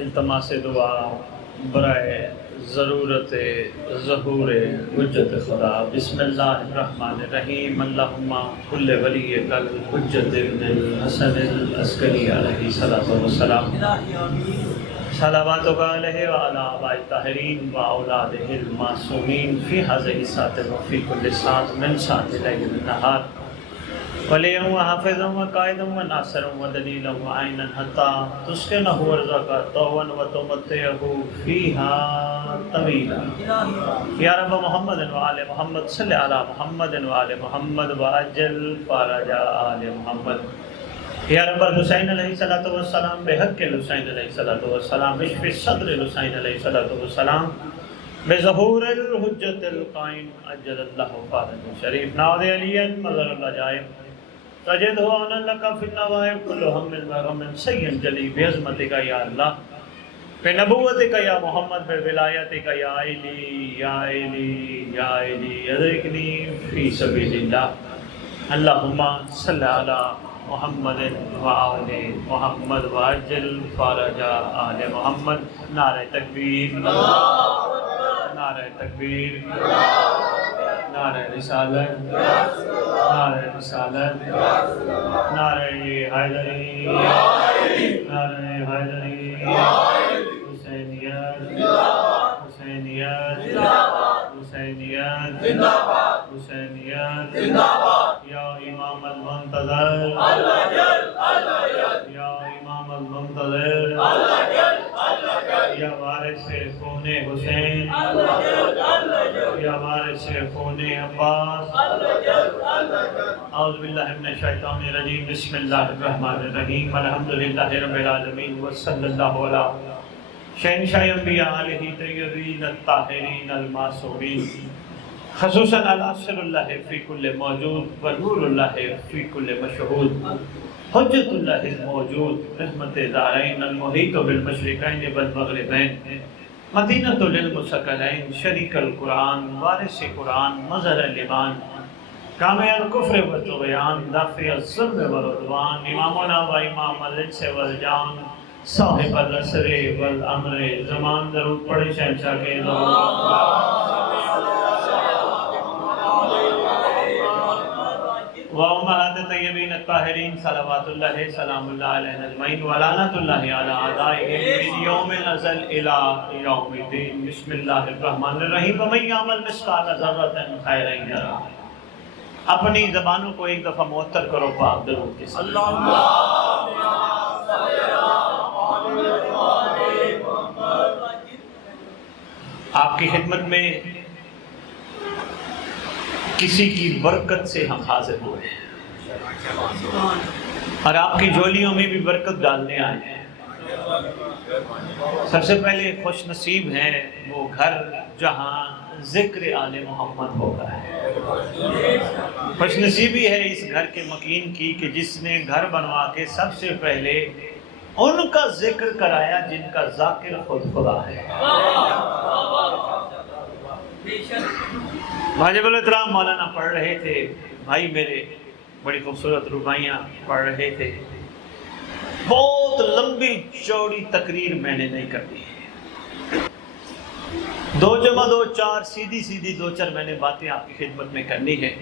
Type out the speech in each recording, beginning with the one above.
التماس دعا برائے ضرورت ظہور حجت خدا۔ بسم اللہ الرحمن الرحیم۔ اللہم کل ولی کل حجت ابن الحسن العسکری علیہ الصلوۃ والسلام، صلواتک علیہ وعلی آباء الطاہرین و اولادہ المعصومین فی ہذہ الساعۃ وفی کل ساعۃ من ساعۃ اللیل والنہار، ولیہ و حافظ و قائد و ناصر و دلیل و عین حتی تسکنہ ورزقہ طوعا و تمتعہ فیہا طویلا۔ یا رب محمد و آل محمد صلی علی محمد و آل محمد و عجل فرج آل محمد۔ یا رب الحسین علیہ السلام بحق الحسین علیہ السلام اشف صدر الحسین علیہ السلام بظہور الحجت القائم عجل اللہ فرجہ شریف۔ ناود علیت مظہر اللہ جائب تجد ہوا ان لکا فی النوائب کل ہم غم سید جلی بعظمتک یا اللہ، بنبوتک یا محمد، بولایتک یا علی یا علی یا علی، ادرکنی فی سبیل اللہ۔ اللہم صلی علی محمد و آل محمد وعجل فرج آل محمد۔ نعرہ تکبیر، نعرہ تکبیر، نعرہ رسالت، نعرہ رسالت، نعرہ حیدری، نعرہ حیدری، حسینیت، حسینیت، حسینیت، حسینیت، یا امام المنتظر، یا امام المنتظر، یا وارث خون حسین، یا وارث خون عباس۔ اعوذ باللہ من الشیطان الرجیم، بسم اللہ الرحمن الرحیم، الحمدللہ رب العالمین، وصلی اللہ علی شہنشاہ انبیاء علیہ طیبین الطاہرین المعصومین، خصوصاً الاسر اللہ فی کل موجود و نور اللہ فی کل مشہود، حجت اللہ الموجود، رحمت دارین المحیط بالمشرقین والمغربین، مدینۃ للمثقلین، شریک القرآن، وارث قرآن، مظہر الایمان، کامع الکفر والطغیان، دافع الظلم والعدوان، امامنا و امام الانس والجان، صاحب العصر والامر زمان۔ درود پڑھیں شہنشاہ کے وامہات طیبین الطاہرین، صلوات اللہ سلام اللہ علیہ اجمعین، ولعنۃ اللہ علی اعدائہم من یوم الازل الی یوم الدین۔ بسم اللہ الرحمن الرحیم، ومن یعمل مثقال ذرۃ خیرا یرہ۔ اپنی زبانوں کو ایک دفعہ معطر کرو پاک درود کے ساتھ۔ آپ کی خدمت میں کسی کی برکت سے ہم حاضر ہوئے ہیں اور آپ کی جھولیوں میں بھی برکت ڈالنے آئے ہیں۔ سب سے پہلے خوش نصیب ہیں وہ گھر جہاں ذکر آل محمد ہوتا ہے۔ خوش نصیبی ہے اس گھر کے مکین کی کہ جس نے گھر بنوا کے سب سے پہلے ان کا ذکر کرایا جن کا ذاکر خود خدا ہے۔ واجب الاحترام مولانا پڑھ رہے تھے، بھائی میرے بڑی خوبصورت رباعیاں پڑھ رہے تھے۔ بہت لمبی چوڑی تقریر میں نے نہیں کرنی ہے، 2 جمع 2 4 سیدھی سیدھی 2 4 میں نے باتیں آپ کی خدمت میں کرنی ہے،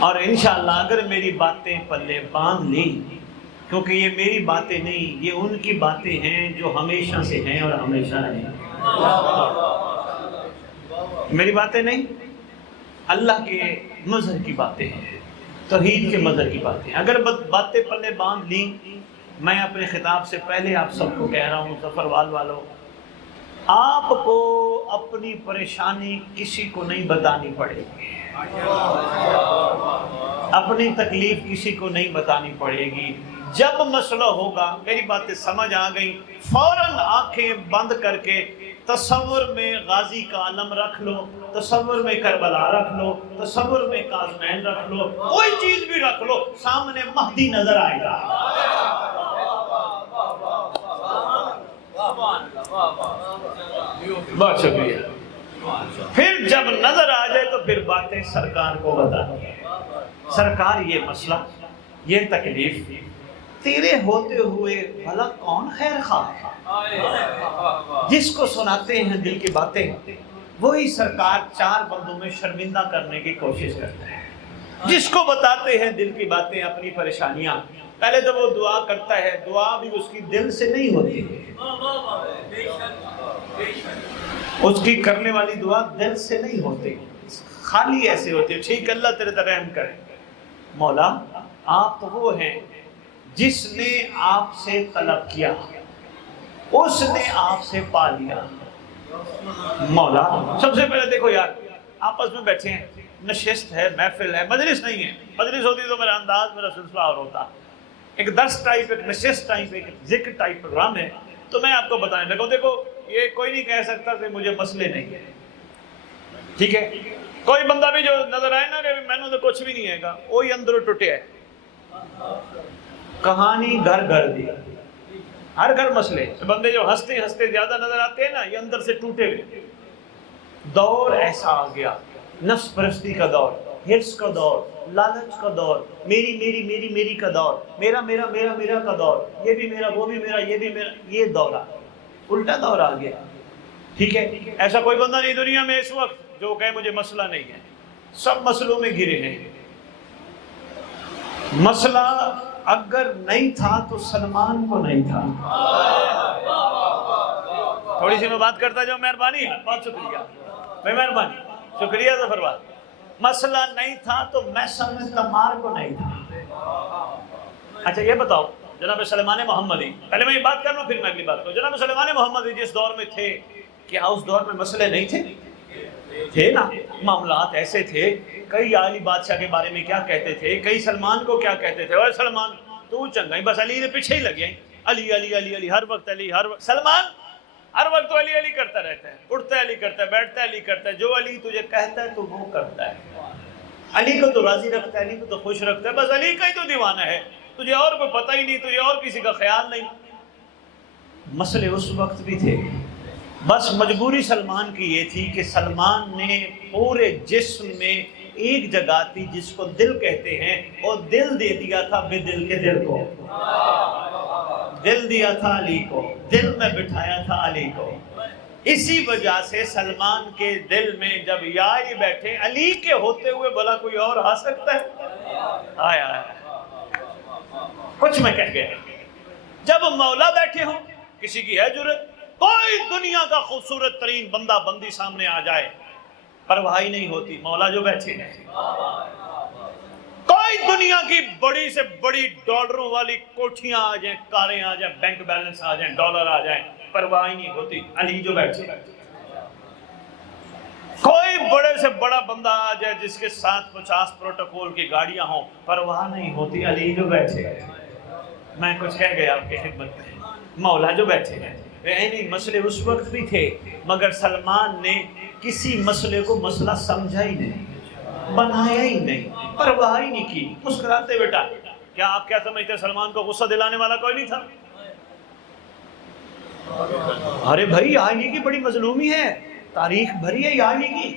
اور انشاءاللہ اگر میری باتیں پلے باندھ لی، کیونکہ یہ میری باتیں نہیں، یہ ان کی باتیں ہیں جو ہمیشہ سے ہیں اور ہمیشہ رہیں۔ میری باتیں نہیں، اللہ کے مظہر کی باتیں ہیں، توحید کے مظہر کی باتیں ہیں۔ اگر باتیں پلے باندھ لی، میں اپنے خطاب سے پہلے آپ سب کو کہہ رہا ہوں، ظفروال والوں، آپ کو اپنی پریشانی کسی کو نہیں بتانی پڑے گی، اپنی تکلیف کسی کو نہیں بتانی پڑے گی۔ جب مسئلہ ہوگا، میری باتیں سمجھ آ گئی، فوراً آنکھیں بند کر کے تصور میں غازی کا علم رکھ لو، تصور میں کربلا رکھ لو، تصور میں کاظمین رکھ لو، کوئی چیز بھی رکھ لو، سامنے مہدی نظر آئے گا۔ بہت شکریہ۔ پھر جب نظر آ جائے تو پھر باتیں سرکار کو بتانی ہے، سرکار یہ مسئلہ، یہ تکلیف تیرے ہوتے ہوئے بھلا کون خیر خواہ ہے؟ جس کو سناتے ہیں دل کی باتیں وہی سرکار 4 بندوں میں شرمندہ کرنے کی کوشش کرتا ہے۔ جس کو بتاتے ہیں دل کی باتیں، اپنی پریشانیاں، پہلے تو وہ دعا کرتا ہے، دعا بھی اس کی دل سے نہیں ہوتی ہے، اس کی کرنے والی دعا دل سے نہیں ہوتی، خالی ایسے ہوتی ہے، ٹھیک اللہ تیرے پر رحم کرے۔ مولا آپ تو وہ ہیں جس نے آپ سے طلب کیا، اس نے آپ سے پا لیا۔ مولا سب سے پہلے دیکھو یار، آپس میں بیٹھے ہیں، نشست ہے، محفل ہے، مجلس نہیں ہے۔ مجلس ہوتی تو میرا انداز، میرا سلسلہ اور ہوتا، ایک درس ٹائپ، ایک نشست ٹائپ، ایک ذکر ٹائپ پروگرام ہے، تو میں آپ کو بتائیں لگا، دیکھو یہ کوئی نہیں کہہ سکتا کہ مجھے مسئلے نہیں ہے، ٹھیک ہے؟ کوئی بندہ بھی جو نظر آئے نا کہ میں نے تو کچھ بھی نہیں ہے گا، وہی اندروں ٹوٹے ہے، کہانی گھر گھر دی، ہر گھر مسئلے۔ بندے جو ہنستے ہنستے زیادہ نظر آتے ہیں نا، یہ اندر سے ٹوٹے ہوئے۔ دور ایسا آ گیا، نفس پرستی کا دور، حرص کا دور، لالچ کا دور، میری میری میری میری کا دور، میرا میرا میرا میرا کا دور، یہ بھی میرا وہ بھی میرا یہ بھی میرا، یہ دور آ گیا، الٹا دور آ گیا، ٹھیک ہے؟ ایسا کوئی بندہ نہیں دنیا میں اس وقت جو کہے مجھے مسئلہ نہیں ہے، سب مسئلوں میں گرے ہیں۔ مسئلہ اگر نہیں تھا تو سلمان کو نہیں تھا۔ تھوڑی سی میں بات کرتا جاؤں، مہربانی، بہت شکریہ، مہربانی، شکریہ ظفر بات۔ مسئلہ نہیں تھا تو میسم تمار کو نہیں تھا۔ اچھا یہ بتاؤ، جناب سلیمان محمدی، پہلے میں یہ بات کر لوں پھر میں اگلی بات کروں۔ جناب سلیمان محمدی جس دور میں تھے، کیا اس دور میں مسئلے نہیں تھے؟ تھے نا، معاملات ایسے تھے، کئی عالی بادشاہ کے بارے میں کیا کہتے تھے، کئی سلمان کو کیا کہتے تھے، اور سلمان تو چنگا ہی بس علی نے پیچھے ہی لگے ہیں، علی علی علی علی، ہر وقت علی، ہر وقت سلمان، ہر وقت تو علی علی کرتا رہتا ہے، اٹھتا ہے علی کرتا ہے، بیٹھتا ہے علی کرتا ہے، جو علی تجھے کہتا ہے تو وہ کرتا ہے، علی کو تو راضی رکھتا ہے، علی کو تو خوش رکھتا ہے، بس علی کا ہی تو دیوانہ ہے، تجھے اور کوئی پتہ ہی نہیں، تجھے اور کسی کا خیال نہیں۔ مسئلے اس وقت بھی تھے، بس مجبوری سلمان کی یہ تھی کہ سلمان نے پورے جسم میں ایک جگہ تھی جس کو دل کہتے ہیں، اور دل دے دیا تھا بے دل کے دل کو، دل دیا تھا علی کو، دل میں بٹھایا تھا علی کو۔ اسی وجہ سے سلمان کے دل میں جب یا علی بیٹھے، علی کے ہوتے ہوئے بھلا کوئی اور آ سکتا ہے؟ آیا کچھ میں کہہ گیا، جب مولا بیٹھے ہوں، کسی کی ہے جرت؟ کوئی دنیا کا خوبصورت ترین بندہ بندی سامنے آ جائے، پرواہ نہیں ہوتی، مولا جو بیٹھے ہیں۔ کوئی دنیا کی بڑی سے بڑی ڈالروں والی کوٹھیاں آ جائیں، کاریں آ جائیں، بینک بیلنس آ جائیں، ڈالر آ جائیں، پرواہ نہیں ہوتی، علی جو بیٹھے۔ کوئی بڑے سے بڑا بندہ آ جائے جس کے ساتھ 50 پروٹوکول کی گاڑیاں ہوں، پرواہ نہیں ہوتی، علی جو بیٹھے ہیں۔ میں کچھ کہہ گیا آپ کی خدمت میں، مولا جو بیٹھے ہیں۔ نہیں، مسئلے اس وقت بھی تھے، مگر سلمان نے کسی مسئلے کو مسئلہ سمجھا ہی نہیں، بنایا ہی نہیں، پرواہ ہی نہیں کی، مسکراتے بیٹا۔ کیا آپ کیا سمجھتے ہیں سلمان کو غصہ دلانے والا کوئی نہیں تھا؟ ارے بھائی علی کی بڑی مظلومی ہے، تاریخ بھری ہے علی کی،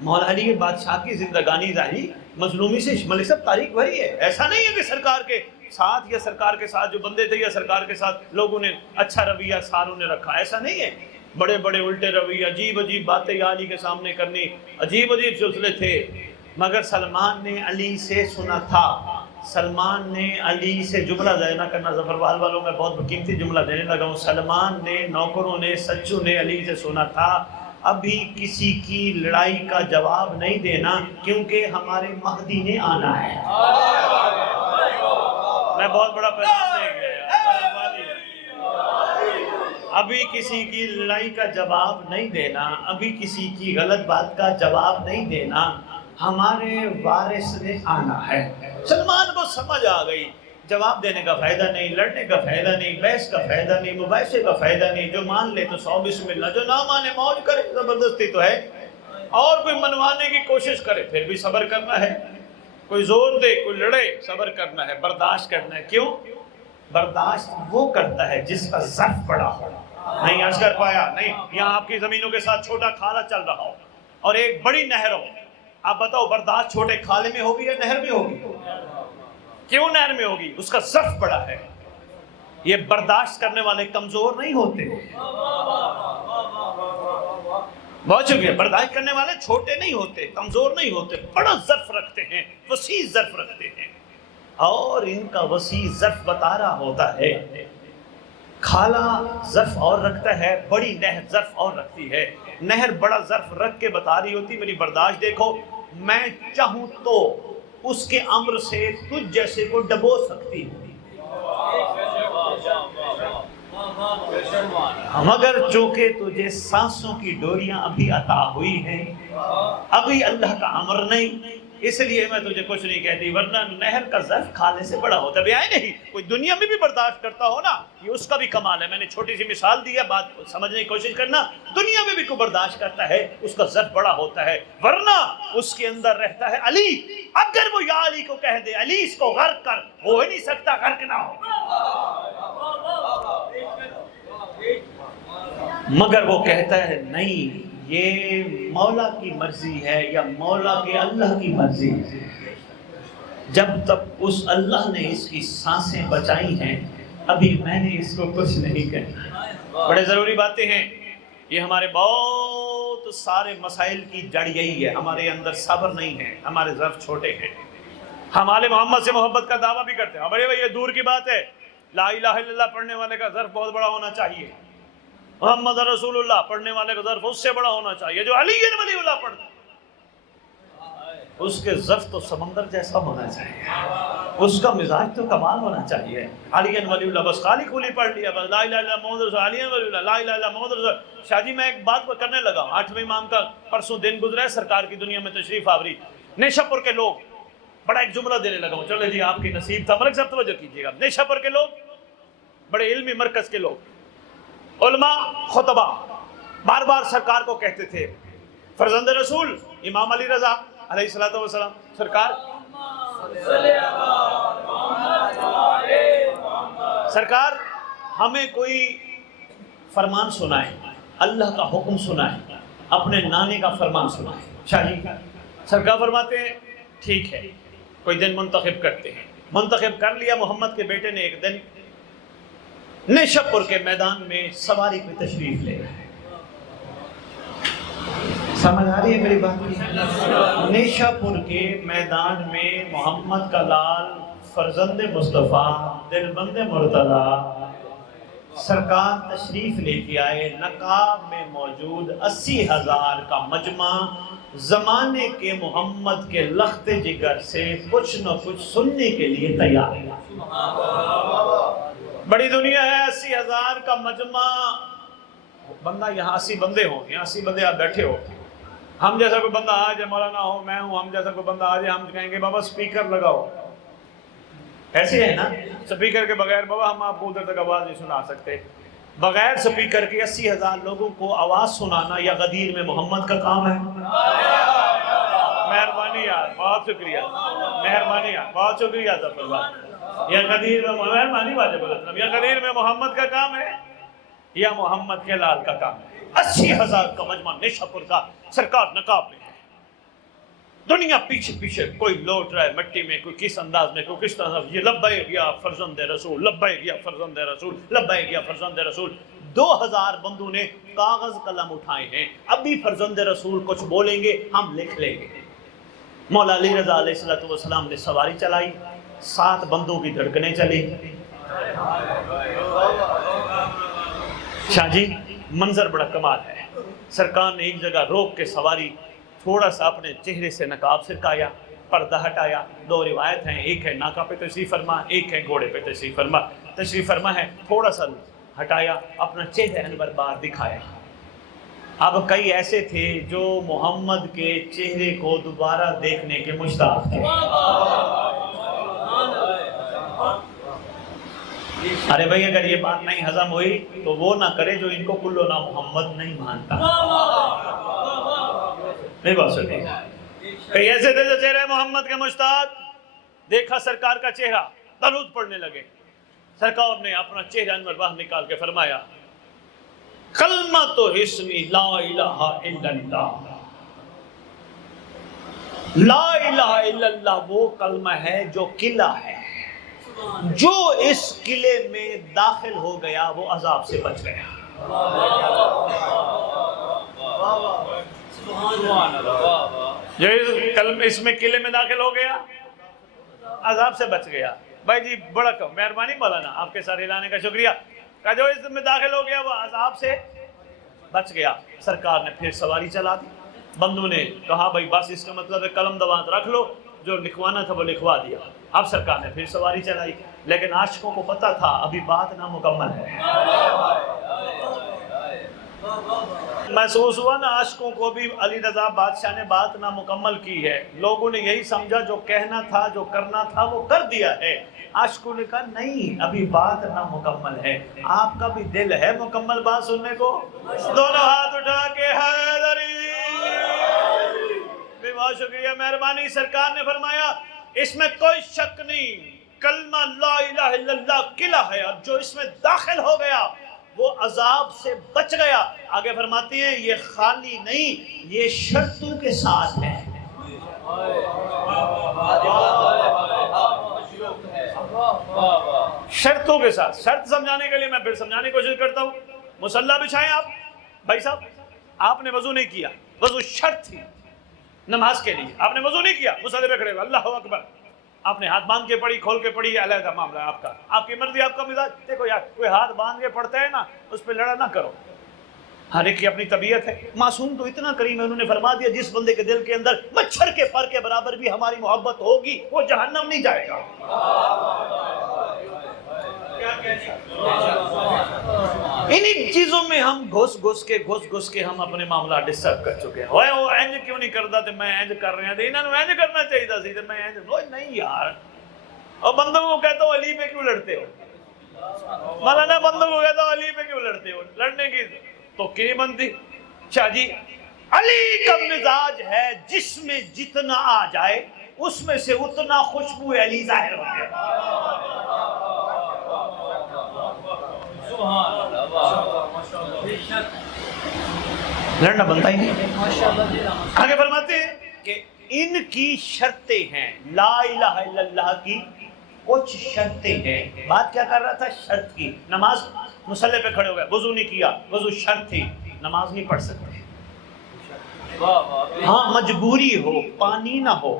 مولا علی کے بادشاہ کی زندگانی ظاہری مظلومی سے ملک سب تاریخ بھری ہے۔ ایسا نہیں ہے کہ سرکار کے ساتھ یا سرکار کے ساتھ جو بندے تھے یا سرکار کے ساتھ لوگوں نے اچھا رویہ ساروں نے رکھا، ایسا نہیں ہے۔ بڑے بڑے الٹے رویہ، عجیب عجیب باتیں علی کے سامنے کرنی، عجیب عجیب سلسلے تھے، مگر سلمان نے علی سے سنا تھا۔ سلمان نے علی سے جملہ ضائع نہ کرنا، ظفر بحال والوں میں بہت قیمتی جملہ دینے لگا ہوں۔ سلمان نے، نوکروں نے، سچوں نے علی سے سنا تھا، ابھی کسی کی لڑائی کا جواب نہیں دینا کیونکہ ہمارے مہدی نے آنا ہے۔ میں بہت بڑا پیغام دے گیا، ابھی کسی کی لڑائی کا جواب نہیں دینا، ابھی کسی کی غلط بات کا جواب نہیں دینا، ہمارے وارث نے آنا ہے۔ سلمان کو سمجھ آ گئی، جواب دینے کا فائدہ نہیں، لڑنے کا فائدہ نہیں، بحث کا فائدہ نہیں، مباحثے کا فائدہ نہیں، جو مان لے تو 100 بسم اللہ، جو نہ مانے موج کرے، زبردستی تو ہے، اور کوئی منوانے کی کوشش کرے پھر بھی صبر کرنا ہے، کوئی زور دے، کوئی لڑے، صبر کرنا ہے، برداشت کرنا ہے۔ کیوں؟ برداشت وہ کرتا ہے جس کا ظرف بڑا ہو۔ نہیں عرض کر پایا، نہیں، یہاں آپ کی زمینوں کے ساتھ چھوٹا کھالا چل رہا ہو اور ایک بڑی نہر ہو، آپ بتاؤ برداشت چھوٹے کھالے میں ہوگی یا نہر میں ہوگی؟ کیوں نہر میں ہوگی؟ اس کا ظرف بڑا ہے۔ یہ برداشت کرنے والے کمزور نہیں ہوتے. بہت شکریہ. برداشت کرنے والے چھوٹے نہیں ہوتے، کمزور نہیں ہوتے، بڑا ظرف رکھتے ہیں، وسیع ظرف رکھتے ہیں. اور ان کا وسیع ظرف بتا رہا ہوتا ہے. کھالا ظرف اور رکھتا ہے، بڑی نہر ظرف اور رکھتی ہے. نہر بڑا ظرف رکھ کے بتا رہی ہوتی میری برداشت دیکھو، میں چاہوں تو اس کے امر سے تجھ جیسے کو ڈبو سکتی ہوں، مگر چونکہ تجھے سانسوں کی ڈوریاں ابھی عطا ہوئی ہیں، ابھی اللہ کا امر نہیں، اس لیے میں تجھے کچھ نہیں کہتی. ورنہ نہر کا ظرف کھانے سے بڑا ہوتا ہے. آئے نہیں کوئی دنیا میں بھی برداشت کرتا ہو نا، یہ اس کا بھی کمال ہے. میں نے چھوٹی سی مثال دی ہے، بات سمجھنے کی کوشش کرنا. دنیا میں بھی کوئی برداشت کرتا ہے، اس کا ظرف بڑا ہوتا ہے. ورنہ اس کے اندر رہتا ہے علی. اگر وہ یا علی کو کہہ دے علی اس کو غرق کر، ہو ہی نہیں سکتا غرق نہ ہو. مگر وہ کہتا ہے نہیں، یہ مولا کی مرضی ہے یا مولا کے اللہ کی مرضی ہے. جب تک اس اللہ نے اس کی سانسیں بچائی ہیں، ابھی میں نے اس کو کچھ نہیں کہا. بڑے ضروری باتیں ہیں یہ. ہمارے بہت سارے مسائل کی جڑ یہی ہے، ہمارے اندر صبر نہیں ہے، ہمارے ظرف چھوٹے ہیں. ہم آل محمد سے محبت کا دعویٰ بھی کرتے ہیں. بڑے بھائی یہ دور کی بات ہے، لا الہ الا اللہ پڑھنے والے کا ظرف بہت بڑا ہونا چاہیے. محمد رسول اللہ پڑھنے والے کا ظرف اس سے بڑا ہونا چاہیے. جو علی ولی اللہ پڑھتا اس کے ظرف تو سمندر جیسا ہونا چاہیے، اس کا مزاج تو کمال ہونا چاہیے. علی ولی اللہ بس خالی کھولی پڑھ لیا، بس لا الہ الا محمد رسول اللہ، علی ولی اللہ، لا الہ الا محمد رسول اللہ. شاہ جی میں ایک بات کرنے لگا ہوں. 8ویں امام کا پرسوں دن گزرا ہے، سرکار کی دنیا میں تشریف آوری. نیشا پور کے لوگ بڑا ایک جملہ دینے لگا ہوں، چلے جی آپ کی نصیب تھا. ملک صاحب توجہ کیجیے گا. نیشا پور کے لوگ بڑے علمی مرکز کے لوگ، علماء خطبہ بار بار سرکار کو کہتے تھے فرزند رسول امام علی رضا علیہ الصلوۃ والسلام، سرکار ہمیں کوئی فرمان سنائے، اللہ کا حکم سنائے، اپنے نانے کا فرمان سنائے. شاہ جی سرکار فرماتے ہیں ٹھیک ہے، کوئی دن منتخب کرتے ہیں. منتخب کر لیا. محمد کے بیٹے نے ایک دن نیشاپور کے میدان میں سواری پہ تشریف لے گئے. سمجھ آ رہی ہے میری بات؟ نیشاپور کے میدان میں محمد کا لال فرزند مصطفیٰ دلبند مرتضیٰ سرکار تشریف لے کے آئے. نقاب میں موجود 80,000 کا مجمع زمانے کے محمد کے لخت جگر سے کچھ نہ کچھ سننے کے لیے تیار ہے. بڑی دنیا ہے، 80,000 کا مجمع. بندہ یہاں 80 بندے ہوں، یہاں 80 بندے آپ بیٹھے ہو. ہم جیسا کوئی بندہ آ جائے، مولانا ہو میں ہوں، ہم جیسا کوئی بندہ آ جائے، ہم کہیں گے بابا سپیکر لگاؤ. ایسے ہے نا، سپیکر کے بغیر بابا ہم آپ کو ادھر تک آواز نہیں سنا سکتے. بغیر سپیکر کے 80,000 لوگوں کو آواز سنانا یا غدیر میں محمد کا کام ہے. مہربانی یار، بہت شکریہ. مہربانی یار، بہت شکریہ. یا غدیر میں مہربانی واجب الاسلام، یا غدیر میں محمد کا کام ہے یا محمد کے لال کا کام ہے. 80,000 کا مجمع نیشاپور کا، سرکار نقاب میں ہے. دنیا پیچھے پیچھے، کوئی لوٹ رہا ہے مٹی میں، کوئی کس انداز میں، کوئی کس طرح. یہ لبیک یا فرزند رسول، لبیک یا فرزند رسول، لبیک یا فرزند رسول. 2,000 بندوں نے کاغذ قلم اٹھائے ہیں. اب بھی فرزند رسول کچھ بولیں گے ہم لکھ لیں گے. مولا علی رضا علیہ الصلوۃ والسلام نے سواری چلائی، 7 بندوں کی دھڑکنیں چلی. شاہ جی منظر بڑا کمال ہے. سرکار نے ایک جگہ روک کے سواری تھوڑا سا اپنے چہرے سے نقاب سرکایا، پردہ ہٹایا. 2 روایت ہیں، ایک ہے ناکا پہ تشریف فرما، ایک ہے گھوڑے پہ تشریف فرما. تشریف فرما ہے تھوڑا سا ہٹایا، اپنا چہرہ انور بار دکھایا. اب کئی ایسے تھے جو محمد کے چہرے کو دوبارہ دیکھنے کے مشتاق تھے. ارے بھائی اگر یہ بات نہیں ہضم ہوئی تو وہ نہ کرے جو ان کو کلو نہ محمد نہیں مانتا. نہیں بات سکتے. کئی ایسے تھے جو چہرے محمد کے مشتاق، دیکھا سرکار کا چہرہ، درود پڑھنے لگے. سرکار نے اپنا چہرہ انور باہر نکال کے فرمایا کلمۃ اسمی لا الہ الا اللہ. لا الہ الا اللہ وہ کلمہ ہے جو قلعہ ہے. جو اس قلعے میں داخل ہو گیا وہ عذاب سے بچ گیا. جو اس میں قلعے میں داخل ہو گیا عذاب سے بچ گیا. بھائی جی بڑا مہربانی مولانا آپ کے سارے لانے کا شکریہ. جو اس میں داخل ہو گیا وہ عذاب سے بچ گیا. سرکار نے پھر سواری چلا دی. بندوں نے کہا بھائی بس اس کا مطلب ہے قلم دوات رکھ لو, جو لکھوانا تھا وہ لکھوا دیا. اب سرکار نے پھر سواری چلائی, لیکن عاشقوں کو پتا تھا ابھی بات نامکمل ہے. محسوس ہوا نا عاشقوں کو بھی علی رضا بادشاہ نے بات نامکمل کی ہے. لوگوں نے یہی سمجھا جو کہنا تھا جو کرنا تھا وہ کر دیا ہے. عاشقوں نے کہا نہیں ابھی بات نامکمل ہے. آپ کا بھی دل ہے مکمل بات سننے کو؟ دونوں ہاتھ اٹھا کے حیدری. بہت شکریہ مہربانی. سرکار نے فرمایا اس میں کوئی شک نہیں, کلمہ لا الہ الا اللہ قلعہ ہے, اور جو اس میں داخل ہو گیا وہ عذاب سے بچ گیا. آگے فرماتی ہیں یہ خالی نہیں, یہ شرطوں کے ساتھ ہے. شرطوں کے ساتھ. شرط سمجھانے کے لیے میں پھر سمجھانے کی کوشش کرتا ہوں. مصلی بچھائیں آپ. بھائی صاحب آپ نے وضو نہیں کیا, وضو شرط تھی نماز کے لیے. آپ نے وضو نہیں کیا, مصلی پہ کھڑے ہوئے اللہ اکبر, آپ نے ہاتھ باندھ کے پڑھی کھول کے پڑھی, علیحدہ معاملہ ہے آپ کا, آپ کی مرضی آپ کا مزاج. دیکھو یار کوئی ہاتھ باندھ کے پڑھتا ہے نا اس پہ لڑا نہ کرو, ہر ایک کی اپنی طبیعت ہے. معصوم تو اتنا کریم ہے, انہوں نے فرما دیا جس بندے کے دل کے اندر مچھر کے پر کے برابر بھی ہماری محبت ہوگی وہ جہنم نہیں جائے گا. انہی چیزوں میں ہم گھس گھس کے ہم اپنے معاملہ ڈسٹرب کر چکے ہیں. وہ اینج کیوں نہیں کرتا تے میں اینج کر رہے ہیں, انہوں نے اینج کرنا چاہیے سی تے میں اینج نہیں یار. اور بندوں کو کہتا ہوں علی پہ کیوں لڑتے ہو؟ مولانا بندوں کو کہتا ہوں علی پہ کیوں لڑتے ہو؟ لڑنے کی تو کی نہیں بنتی. شاہ جی علی کا مزاج ہے جس میں جتنا آ جائے اس میں سے اتنا خوشبو علی ظاہر ہو گیا. لڑنا بنتا ہی نہیں. آگے فرماتے ہیں کہ ان کی شرطیں ہیں, لا الہ الا اللہ کی کچھ شرطیں ہیں. بات کیا کر رہا تھا؟ شرط کی. نماز مصلی پہ کھڑے ہو گئے, وضو نہیں کیا, وضو شرط تھی, نماز نہیں پڑھ سکتے. ہاں مجبوری ہو, پانی نہ ہو,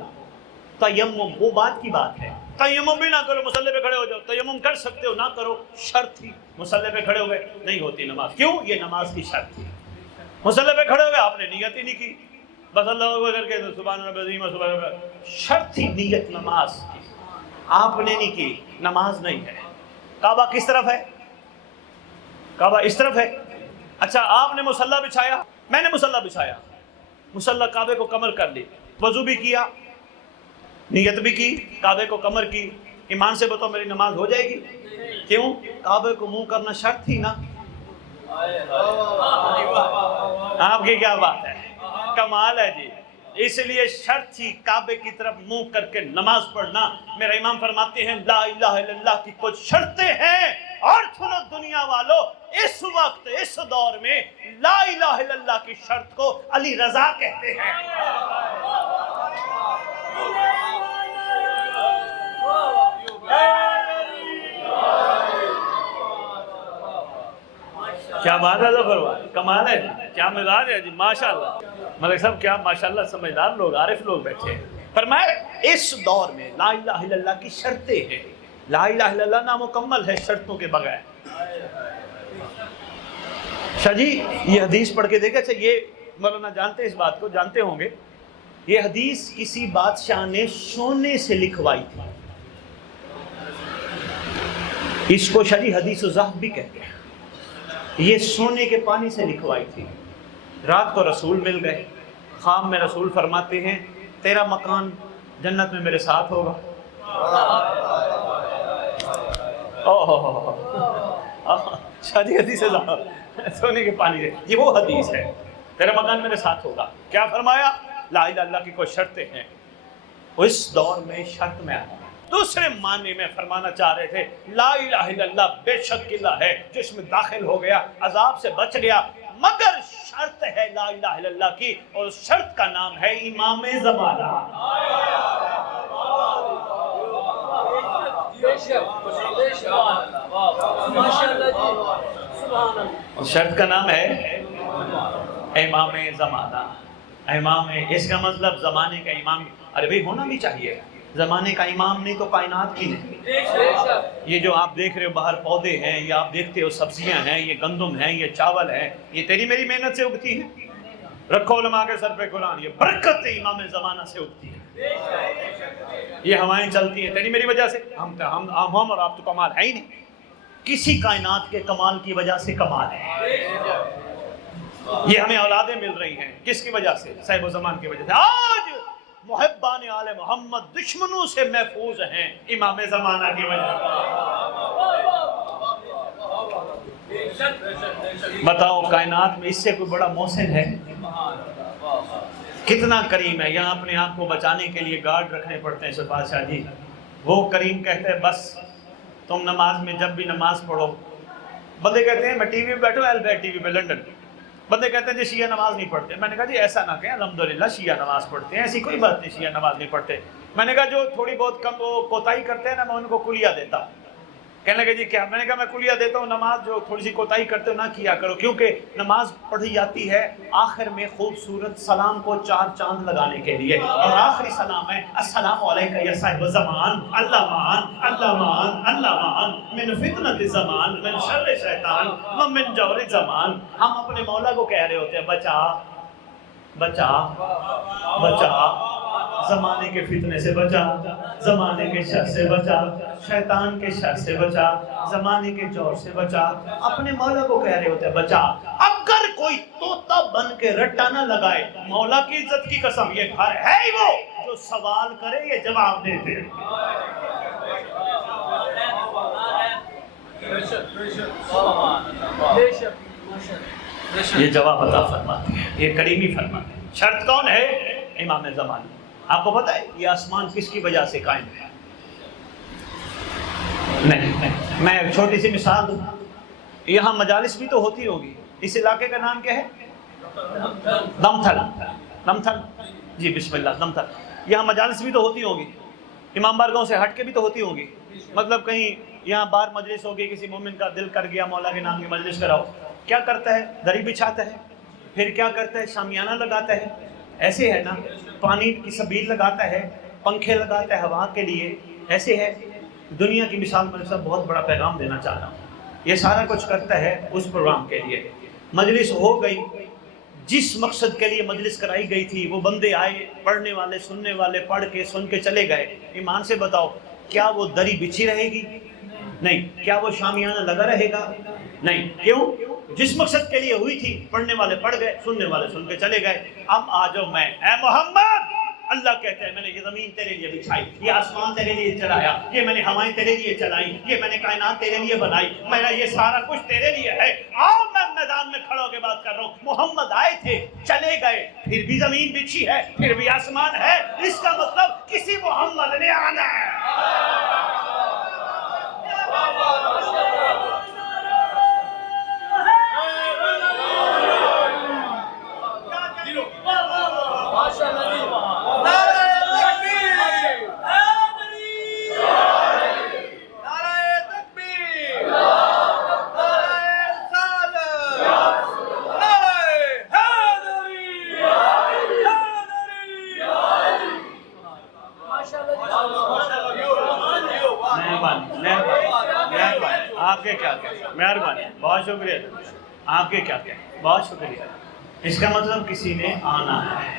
تیمم وہ بات کی بات ہے. تیمم بھی نہ کرو, مصلی پہ کھڑے ہو جاؤ, تیمم کر سکتے ہو نہ کرو, شرط تھی. مصلی پہ کھڑے ہو گئے, نہیں ہوتی نماز. کیوں؟ یہ نماز کی شرط تھی. مصلی پہ کھڑے ہو گئے, آپ نے نیت ہی نہیں کی, بس اللہ اکبر کر کے سبحان ربی العظیم سبحان ربی. شرط تھی نیت نماز کی, آپ نے نہیں کی, نماز نہیں ہے. کعبہ کس طرف ہے؟ کعبہ اس طرف ہے. اچھا آپ نے مصلی بچھایا, میں نے مصلی بچھایا, مصلی کعبے کو کمر کر لی, وضو بھی کیا, نیت بھی کی, کعبے کو کمر کی, ایمان سے بتاؤ میری نماز ہو جائے گی؟ کیوں؟ کعبے کو منہ کرنا شرط تھی نا. آپ کی کیا بات ہے, کمال ہے جی. اس لیے شرط تھی کعبے کی طرف منہ کر کے نماز پڑھنا. میرا امام فرماتے ہیں لا الہ الا اللہ کی کچھ شرطیں ہیں, اور سنو دنیا والو, اس وقت اس دور میں لا الہ الا اللہ کی شرط کو علی رضا کہتے ہیں. کیا بات ہے ظفر بھائی, کمال ہے جی, کیا مزاج ہے جی, ماشاءاللہ. ملک صاحب کیا ماشاءاللہ سمجھدار لوگ, عارف لوگ بیٹھے ہیں. فرمایا اس دور میں لا الہ الا اللہ کی شرطیں ہیں. لا الہ الا اللہ نامکمل ہے شرطوں کے بغیر. شاہ جی یہ حدیث پڑھ کے دیکھا. اچھا یہ مولانا جانتے ہیں اس بات کو, جانتے ہوں گے, یہ حدیث کسی بادشاہ نے سونے سے لکھوائی تھی. اس کو شاہ جی حدیث الذہب بھی کہتے ہیں. یہ سونے کے پانی سے لکھوائی تھی. رات کو رسول مل گئے, خواب میں رسول فرماتے ہیں تیرا مکان جنت میں میرے ساتھ ہوگا. شاہ جی حدیث سونے کے پانی سے, یہ وہ حدیث ہے, تیرا مکان میرے ساتھ ہوگا. کیا فرمایا؟ لا الہ الا اللہ کی کوئی شرطیں ہیں. اس دور میں شرط میں آیا. دوسرے معنی میں فرمانا چاہ رہے تھے لا الہ الا اللہ بے شک قلعہ ہے جو اس میں داخل ہو گیا عذاب سے بچ گیا, مگر شرط ہے لا الہ الا اللہ کی, اور شرط کا نام ہے امام زمانہ. اور شرط کا نام ہے امام زمانہ. امام، اس کا مطلب زمانے کا امام. ارے بھائی ہونا بھی چاہیے، زمانے کا امام نہیں تو کائنات کی نہیں. یہ جو آپ دیکھ رہے ہو باہر پودے ہیں، یہ آپ دیکھتے ہو سبزیاں ہیں، یہ گندم ہیں، یہ چاول ہیں، یہ تیری میری محنت سے اگتی ہے. رکھو علماء کے سر پہ قرآن، یہ برکت امام زمانہ سے اگتی ہے. یہ ہوائیں چلتی ہیں تیری میری وجہ سے. ہم اور آپ تو کمال ہے ہی نہیں. کسی کائنات کے کمال کی وجہ سے کمال ہے. یہ ہمیں اولادیں مل رہی ہیں کس کی وجہ سے؟ صاحب و زمان کی وجہ سے. آج محبان آل محمد دشمنوں سے محفوظ ہیں امام زمانہ کی وجہ سے. بتاؤ کائنات میں اس سے کوئی بڑا محسن ہے؟ کتنا کریم ہے. یہاں اپنے آپ کو بچانے کے لیے گارڈ رکھنے پڑتے ہیں سر بادشاہ جی. وہ کریم کہتے ہیں بس تم نماز میں جب بھی نماز پڑھو، بندے کہتے ہیں میں ٹی وی پہ بیٹھوں، ایل بی ٹی وی پہ لنڈن، بندے کہتے ہیں جی شیعہ نماز نہیں پڑھتے. میں نے کہا جی ایسا نہ کہیں، الحمدللہ شیعہ نماز پڑھتے ہیں، ایسی کوئی بات نہیں شیعہ نماز نہیں پڑھتے. میں نے کہا جو تھوڑی بہت کم وہ کوتاہی کرتے ہیں نا میں ان کو کلیہ دیتا ہوں. کہنے لگے جی کیا؟ میں نے کہا میں کلیہ دیتا ہوں، نماز جو تھوڑی سی کوتاہی کرتے ہو نہ کیا کرو، کیونکہ نماز پڑھی جاتی ہے آخر میں خوبصورت سلام کو 4 چاند لگانے کے لیے، اور آخری سلام ہے السلام علیکہ یا صاحب الزمان، اللہ مان اللہ مان اللہ مان من فتنۃ الزمان من شر شیطان ومن جور الزمان. ہم اپنے مولا کو کہہ رہے ہوتے ہیں بچا بچا بچا، زمانے کے فتنے سے بچا، زمانے کے شر سے بچا، شیطان کے شر سے بچا، زمانے کے جور سے بچا. اپنے مولا کو کہہ رہے ہوتے ہیں بچا. اگر کوئی طوطا بن کے رٹا نہ لگائے، مولا کی عزت کی قسم یہ گھر ہے ہی وہ جو سوال کرے یہ جواب دے دے. یہ جواب عطا فرماتے ہیں، یہ کریمی فرماتے ہیں. شرط کون ہے؟ امام زمانہ. آپ کو پتہ ہے یہ آسمان کس کی وجہ سے قائم ہے؟ نہیں، میں ایک چھوٹی سی مثال دوں. یہاں مجالس بھی تو ہوتی ہوگی. اس علاقے کا نام کیا ہے؟ دمتھل. دمتھل جی بسم اللہ. دمتھل یہاں مجالس بھی تو ہوتی ہوگی، امام بارگاہوں سے ہٹ کے بھی تو ہوتی ہوگی. مطلب کہیں یہاں بار مجلس ہوگی، کسی مومن کا دل کر گیا مولا کے نام کی مجلس کراؤ، کیا کرتا ہے؟ دری بچھاتا ہے، پھر کیا کرتا ہے؟ شامیانہ لگاتا ہے. ایسے ہے نا، پانی کی سبیل لگاتا ہے، پنکھے لگاتا ہے ہوا کے لیے. ایسے ہے دنیا کی مثال میں سب بہت بڑا پیغام دینا چاہ رہا ہوں. یہ سارا کچھ کرتا ہے اس پروگرام کے لیے. مجلس ہو گئی، جس مقصد کے لیے مجلس کرائی گئی تھی وہ بندے آئے، پڑھنے والے سننے والے پڑھ کے سن کے چلے گئے. ایمان سے بتاؤ کیا وہ دری بچھی رہے گی؟ نہیں. کیا وہ شامیانہ لگا رہے گا؟ نہیں. کیوں؟ جس مقصد کے لیے ہوئی تھی پڑھنے والے پڑھ گئے، سننے والے سن کے چلے گئے. اب آ جاؤ میں، اے محمد، اللہ کہتے ہیں میں نے یہ زمین تیرے لیے بچھائی، یہ آسمان تیرے لیے چلایا، یہ میں نے ہوائیں تیرے لیے چلائی، یہ میں نے کائنات تیرے لیے بنائی، میرا یہ سارا کچھ تیرے لیے ہے. آؤ میں میدان میں کھڑا ہو کے بات کر رہا ہوں. محمد آئے تھے، چلے گئے، پھر بھی زمین بچھی ہے، پھر بھی آسمان ہے. اس کا مطلب کسی محمد نے آنا ہے. آپ کے کیا کہتے؟ مہربانی، بہت شکریہ. آپ کے کیا کہتے؟ بہت شکریہ. اس کا مطلب کسی نے آنا ہے.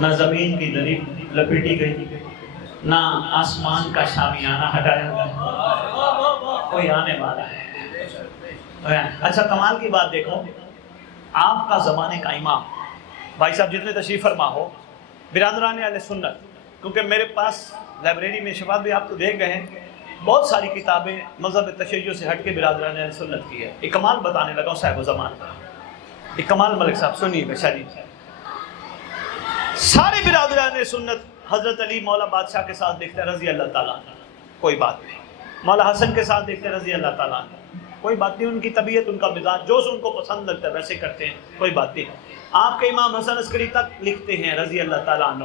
نہ زمین کی دری لپیٹی گئی، نہ آسمان کا شامیانہ ہٹایا گیا، کوئی آنے والا ہے. اچھا کمال کی بات دیکھو، آپ کا زمانے کا امام بھائی صاحب جتنے تشریف فرما ہو، برادران اہل سنت، کیونکہ میرے پاس لائبریری میں شفاعت بھی آپ تو دیکھ گئے ہیں، بہت ساری کتابیں مذہب تشیع سے ہٹ کے برادران اہل سنت کی ہے. ایک کمال بتانے لگا ہوں صاحب و زمان کا. ایک کمال ملک صاحب سنیے گا. سارے برادران اہل سنت حضرت علی مولا بادشاہ کے ساتھ دیکھتے ہیں رضی اللہ تعالیٰ عنہ، کوئی بات نہیں. مولا حسن کے ساتھ دیکھتے ہیں رضی اللہ تعالیٰ عنہ، کوئی بات نہیں. ان کی طبیعت، ان کا مزاج، جو ان کو پسند لگتا ہے ویسے کرتے ہیں، کوئی بات نہیں. آپ کے امام حسن عسکری تک لکھتے ہیں رضی اللہ تعالیٰ عنہ،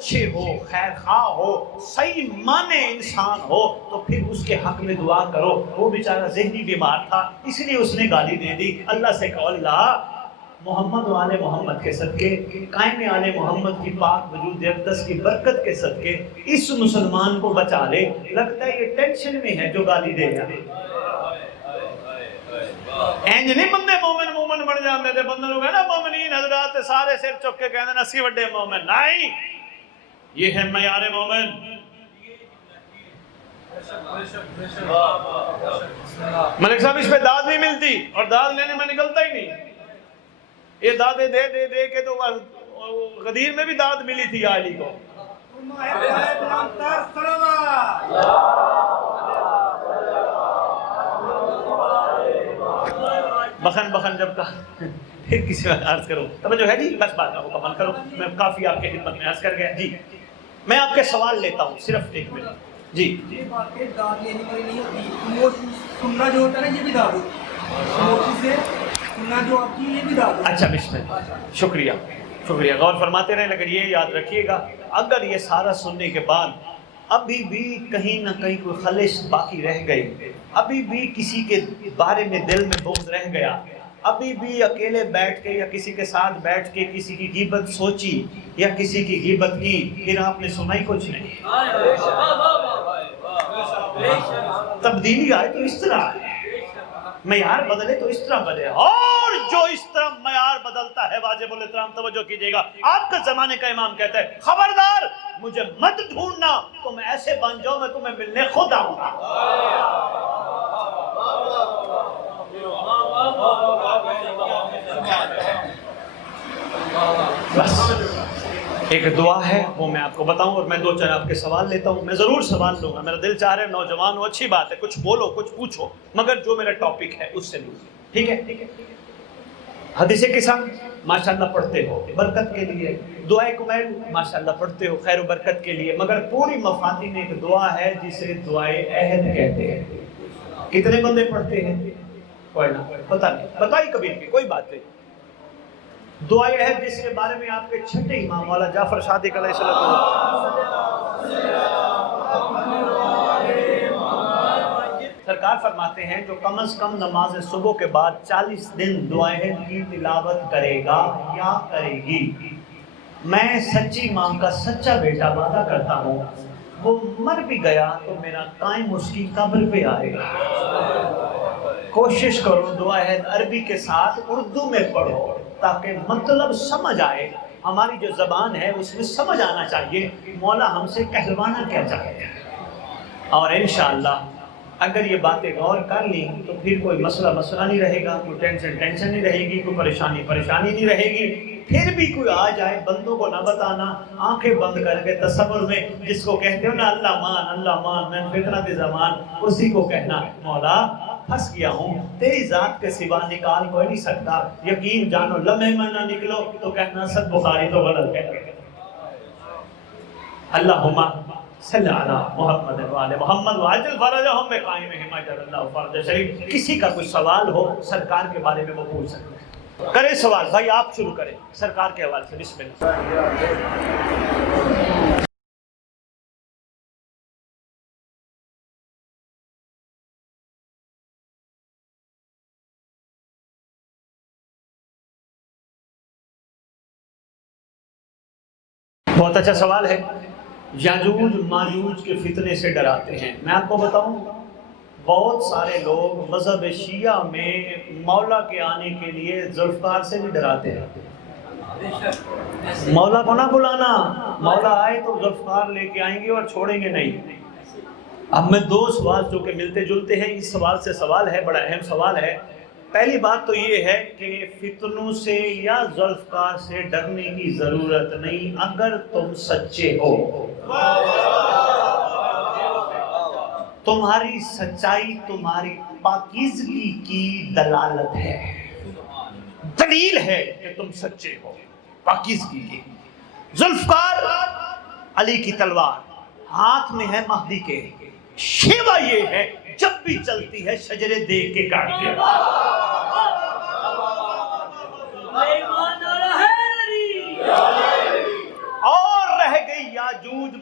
اچھے ہو، خیر خواہ ہو، صحیح معنی انسان ہو تو پھر اس کے حق میں دعا کرو۔ وہ بیچارہ ذہنی بیمار تھا اس لیے اس نے گالی دے دی۔ اللہ سے کہو اللہ محمد و آل محمد کے صدقے، قائم آل محمد کی پاک وجود اقدس کی برکت کے صدقے اس مسلمان کو بچا لے۔ لگتا ہے یہ ٹینشن میں ہے جو گالی دے گا۔ اینج نہیں بندے مومن مومن بن جاندے تھے، بندے لوگ ہے نا مومنین حضرات سارے سر چک کے کہندے نا اسی وڈے مومن، نہیں، یہ ہے معیار مومن۔ ملک صاحب اس پہ داد نہیں ملتی اور داد لینے میں نکلتا ہی نہیں۔ یہ دادے دے دے دے کے تو غدیر میں بھی داد ملی تھی علی کو۔ بخن بخن جب کہا پھر کسی بات عرض کرو، توجہ ہے جی، بس بات کا مکمل کرو، میں کافی آپ کے خدمت میں عرض کر گیا جی۔ میں آپ کے سوال لیتا ہوں صرف ایک منٹ جی۔ یہ باتیں داد لینے والی نہیں ہوتی، سننا جو ہوتا ہے نا یہ بھی داد ہوتی ہے، سننا جو آپ کی یہ بھی داد ہوتی ہے۔ اچھا بسم اللہ، شکریہ شکریہ، غور فرماتے رہیں، لیکن یہ یاد رکھیے گا اگر یہ سارا سننے کے بعد ابھی بھی کہیں نہ کہیں کوئی خلش باقی رہ گئی، ابھی بھی کسی کے بارے میں دل میں بغض رہ گیا، ابھی بھی اکیلے بیٹھ کے یا کسی کے ساتھ بیٹھ کے کسی کی غیبت سوچی یا کسی کی غیبت کی، پھر آپ نے سنائی کچھ نہیں۔ تبدیلی آئے تو اس طرح آئے، معیار بدلے تو اس طرح بدلے، اور جو اس طرح معیار بدلتا ہے واجب الاحترام توجہ کیجئے گا۔ آپ کا زمانے کا امام کہتا ہے خبردار مجھے مت ڈھونڈنا، تم ایسے بن جاؤ میں تمہیں ملنے خود آؤں گا۔ بس ایک دعا ہے وہ میں آپ کو بتاؤں اور میں دو چار آپ کے سوال لیتا ہوں، میں ضرور سوال لوں گا، میرا دل چاہ رہا ہے نوجوان ہو، اچھی بات ہے، کچھ بولو کچھ پوچھو، مگر جو میرا ٹاپک ہے اس سے لوں، ٹھیک ہے؟ حدیث قصہ ماشاءاللہ پڑھتے ہو برکت کے لیے، دعائے کمیل ماشاءاللہ پڑھتے ہو خیر و برکت کے لیے، مگر پوری مفاتی میں ایک دعا ہے جسے دعائے عہد کہتے ہیں۔ کتنے بندے پڑھتے ہیں؟ کوئی نہ، پتہ نہیں، بتائی کبھی بھی، کوئی بات نہیں۔ دعائے عہد جس کے بارے میں آپ کے چھٹے امام مولا جعفر صادق علیہ السلام سرکار فرماتے ہیں جو کم از کم نماز صبح کے بعد 40 دن دعائے عہد کی تلاوت کرے گا یا کرے گی، میں سچی ماں کا سچا بیٹا وعدہ کرتا ہوں وہ مر بھی گیا تو میرا قائم اس کی قبر پہ آئے گا۔ کوشش کرو دعائے عہد عربی کے ساتھ اردو میں پڑھو تاکہ مطلب سمجھ آئے، ہماری جو زبان ہے اس میں سمجھ آنا چاہیے مولا ہم سے کہلوانا کیا چاہتے ہیں، اور انشاءاللہ اگر یہ باتیں غور کر لی تو پھر کوئی مسئلہ نہیں رہے گا، کوئی ٹینشن نہیں رہے گی، کوئی پریشانی نہیں رہے گی۔ پھر بھی کوئی آ جائے بندوں کو نہ بتانا، آنکھیں بند کر کے تصور میں جس کو کہتے ہو نا اللہ مان من فتنۃ زمان، اسی کو کہنا مولا پھنس گیا ہوں، تیری ذات کے سوا نکال کوئی نہیں سکتا، یقین جانو لمحے میں نہ نکلو تو کہنا صد بخاری تو غلط ہے۔ اللہم صلی علی محمد وآل محمد وعجل فرجہم بقائمہم اجل اللہ فرج شریف۔ کسی کا کوئی سوال ہو سرکار کے بارے میں وہ پوچھ سکتے ہیں، کرے سوال، بھائی آپ شروع کریں سرکار کے حوالے سے، بسم اللہ۔ بہت اچھا سوال ہے۔ یاجوج ماجوج کے فتنے سے ڈراتے ہیں، میں آپ کو بتاؤں بہت سارے لوگ مذہب شیعہ میں مولا کے آنے کے لیے ذوالفقار سے بھی ڈراتے ہیں، مولا کو نہ بلانا، مولا آئے تو ذوالفقار لے کے آئیں گے اور چھوڑیں گے نہیں۔ اب میں دو سوال جو کہ ملتے جلتے ہیں اس سوال سے سوال ہے، بڑا اہم سوال ہے۔ پہلی بات تو یہ ہے کہ فتنوں سے یا ذوالفقار سے ڈرنے کی ضرورت نہیں اگر تم سچے ہو۔ تمہاری سچائی تمہاری پاکیزگی کی دلالت ہے، دلیل ہے کہ تم سچے ہو، پاکیزگی کی۔ ذوالفقار علی کی تلوار ہاتھ میں ہے مہدی کے، شیوا یہ ہے جب بھی چلتی ہے شجرے دیکھ کے کاٹتے ہیں۔ اور رہ گئی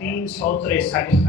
363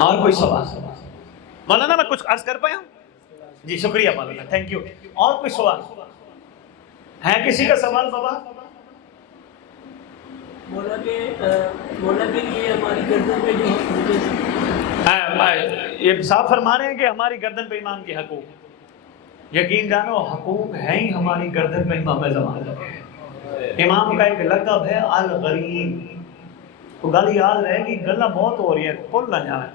اور کوئی سوال؟ مولانا میں کچھ عرض کر پایا ہوں؟ جی شکریہ مولانا، تھینک یو. اور کوئی سوال ہے کسی کا سوال بابا؟ مولا کے لیے ہماری گردن پہ جو یہ صاحب فرما رہے ہیں کہ ہماری گردن پہ امام کے حقوق، یقین جانو حقوق ہیں ہی ہماری گردن پہ امام زمان. امام کا ایک لقب ہے الغریب. تو گل یاد رہے گی، گلا بہت ہو رہی ہے، بھول نہ جائیں.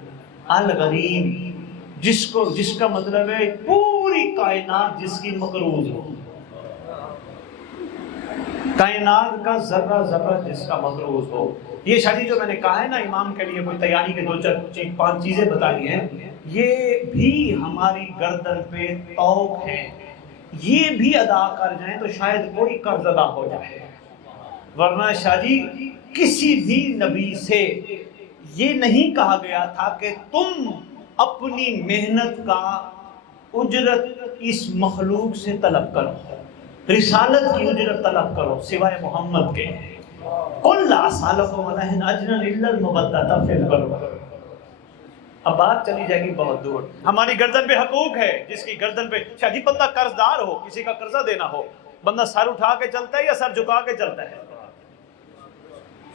الغریب جس کا مطلب ہے پوری کائنات جس کی مقروض ہو، کائنات کا ذرہ ذرہ جس کا مقروض ہو. یہ شادی جو میں نے کہا ہے نا امام کے لیے کوئی تیاری کے 2-4-5 چیزیں بتائی ہیں، یہ بھی ہماری گردن پہ طوق ہے. یہ بھی ادا کر جائیں تو شاید کوئی قرض ادا ہو جائے. ورنہ شاہ جی کسی بھی نبی سے یہ نہیں کہا گیا تھا کہ تم اپنی محنت کا اجرت اس مخلوق سے طلب کرو، رسالت کی اجرت طلب کرو سوائے محمد کے. قل لا اسألکم علیہ اجرا الا المودۃ فی القربى. اب بات چلی جائے گی بہت دور. ہماری گردن پہ حقوق ہے، جس کی گردن پہ شاہ جی بندہ قرض دار ہو، کسی کا قرضہ دینا ہو، بندہ سر اٹھا کے چلتا ہے یا سر جھکا کے چلتا ہے؟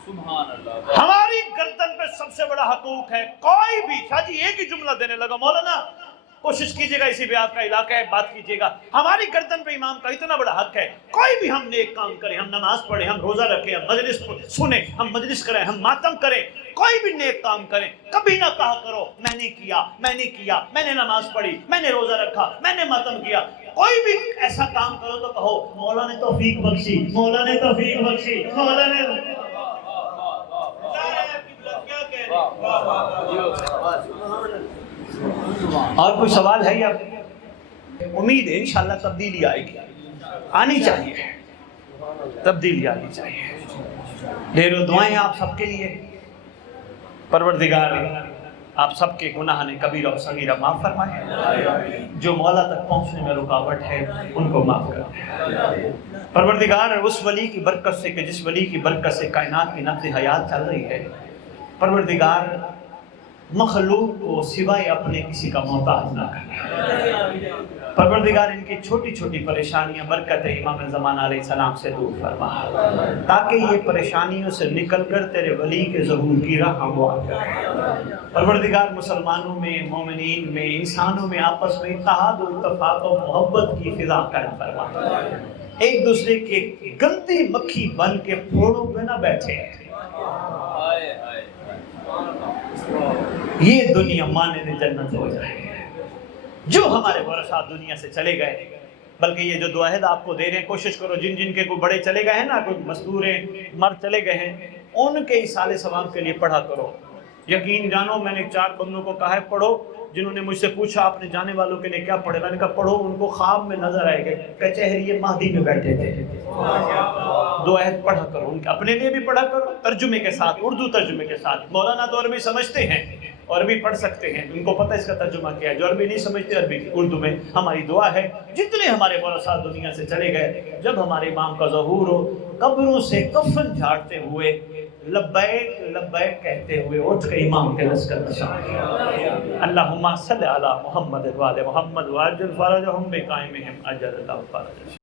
ہماری گردن پہ سب سے بڑا حقوق ہے. کوئی بھی شاہ جی ایک ہی جملہ دینے لگا، مولانا کوشش کیجئے گا، اسی پہ آپ کا علاقہ ہے، بات کیجئے گا. ہماری گردن پہ امام کا اتنا بڑا حق ہے. کوئی بھی ہم نیک کام کریں، ہم نماز پڑھیں، ہم روزہ رکھیں، ہم مجلس سنیں، ہم مجلس کریں، ہم ماتم کریں، کوئی بھی نیک کام کریں، کبھی نہ کہا کرو میں نے کیا، میں نے کیا، میں نے نماز پڑھی، میں نے روزہ رکھا، میں نے ماتم کیا. کوئی بھی ایسا کام کرو تو کہو مولا نے توفیق بخشی، مولا نے توفیق بخشی، مولا نے. اور کوئی سوال ہے یا امید ہے انشاءاللہ تبدیلی آئے گی، آنی چاہیے، تبدیلی آنی چاہیے. ڈھیروں دعائیں آپ سب کے لیے. پروردگار آپ سب کے گناہ نے کبیرہ و صغیرہ معاف فرمائے، جو مولا تک پہنچنے میں رکاوٹ ہے ان کو معاف کر. پروردگار اس ولی کی برکت سے کہ جس ولی کی برکت سے کائنات کی نبض حیات چل رہی ہے، پروردگار مخلوق کو سوائے اپنے کسی کا محتاج نہ کرنا. پروردگار ان کی چھوٹی چھوٹی پریشانیاں برکت امام زمانہ علیہ السلام سے دور فرما، تاکہ یہ پریشانیوں سے نکل کر تیرے ولی کے ظہور کی راہ ہموار کرے. پروردگار مسلمانوں میں، مومنین میں، انسانوں میں آپس میں اتحاد و اتفاق و محبت کی فضا قائم فرما. ایک دوسرے کے گندی مکھی بن کے پھوڑوں پہ نہ بیٹھے. یہ دنیا مانے جنت ہو جائے. جو ہمارے ورثاء دنیا سے چلے گئے، بلکہ یہ جو دعائد آپ کو دے رہے ہیں، کوشش کرو جن جن کے کوئی بڑے چلے گئے ہیں نا، کوئی مزدوریں مرد چلے گئے ہیں، ان کے اصالے ثواب کے لیے پڑھا کرو. یقین جانو میں نے 4 بندوں کو کہا ہے پڑھو، جنہوں نے مجھ سے پوچھا آپ نے جانے والوں کے لیے کیا پڑھے، میں نے کہا پڑھو. ان کو خواب میں نظر آئے گا کچہری مہدی میں بیٹھے تھے. دعائد پڑھا کرو، ان کے اپنے لیے بھی پڑھا کرو، ترجمے کے ساتھ، اردو ترجمے کے ساتھ. مولانا تو عربی سمجھتے ہیں، عربی پڑھ سکتے ہیں، ان کو پتہ اس کا ترجمہ کیا ہے. جو عربی نہیں سمجھتے عربی اردو میں. ہماری دعا ہے جتنے ہمارے ورثاء دنیا سے چلے گئے، جب ہمارے امام کا ظہور ہو، قبروں سے کفن جھاڑتے ہوئے لبیک لبیک کہتے ہوئے اٹھ کے امام کے لشکر میں شامل. اللہم صلی علی محمد و آل محمد وعجل فرجہم بقائمہم اجل اللہ فرجہ.